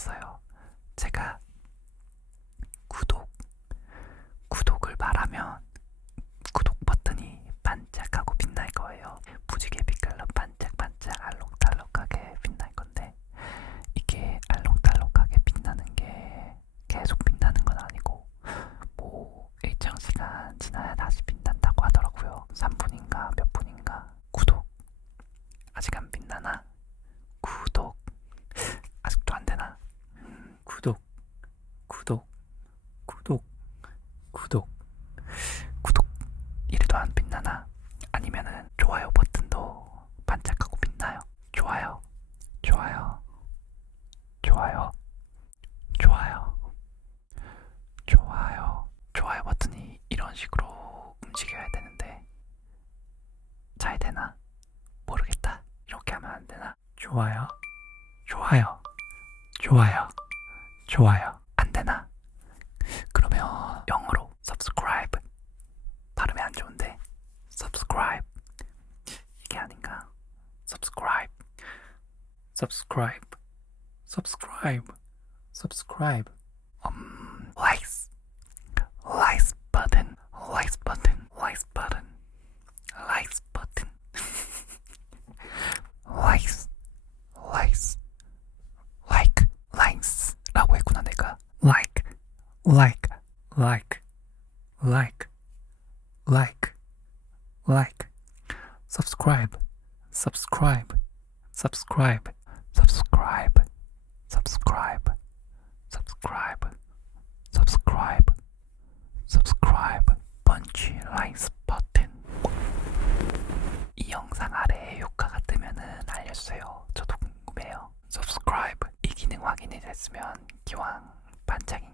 있었어요. 제가 구독, 구독을 말하면 구독 버튼이 반짝하고 빛날 거예요. 무지개 빛깔로 반짝반짝 알록달록하게 빛날 건데 이게 알록달록하게 빛나는 게 계속 빛나는 건 아니고 뭐 일정 시간 지나야 다시 빛난다고 하더라고요. 3분인가 몇 분인가 구독 아직 안 빛나나? 구독 아직도 안 되나? 음, 구독 구독 구독 구독 구독 이래도 안 빛나나? 아니면은 좋아요 버튼도 반짝하고 빛나요? 좋아요 좋아요 좋아요 좋아요 좋아요 좋아요 버튼이 이런 식으로 움직여야 되는데 잘 되나? 모르겠다 이렇게 하면 안 되나? 좋아요 좋아요 좋아요 좋아요 게 아닌가? subscribe subscribe subscribe subscribe 음 likes likes button likes button likes button likes button likes likes like likes라고 했구나 내가 like like like like like like Subscribe subscribe subscribe subscribe subscribe subscribe subscribe subscribe punch likes button 이 영상 아래에 효과가 뜨면은 알려주세요. 저도 궁금해요. subscribe 이 기능 확인이 됐으면 기왕 반짝인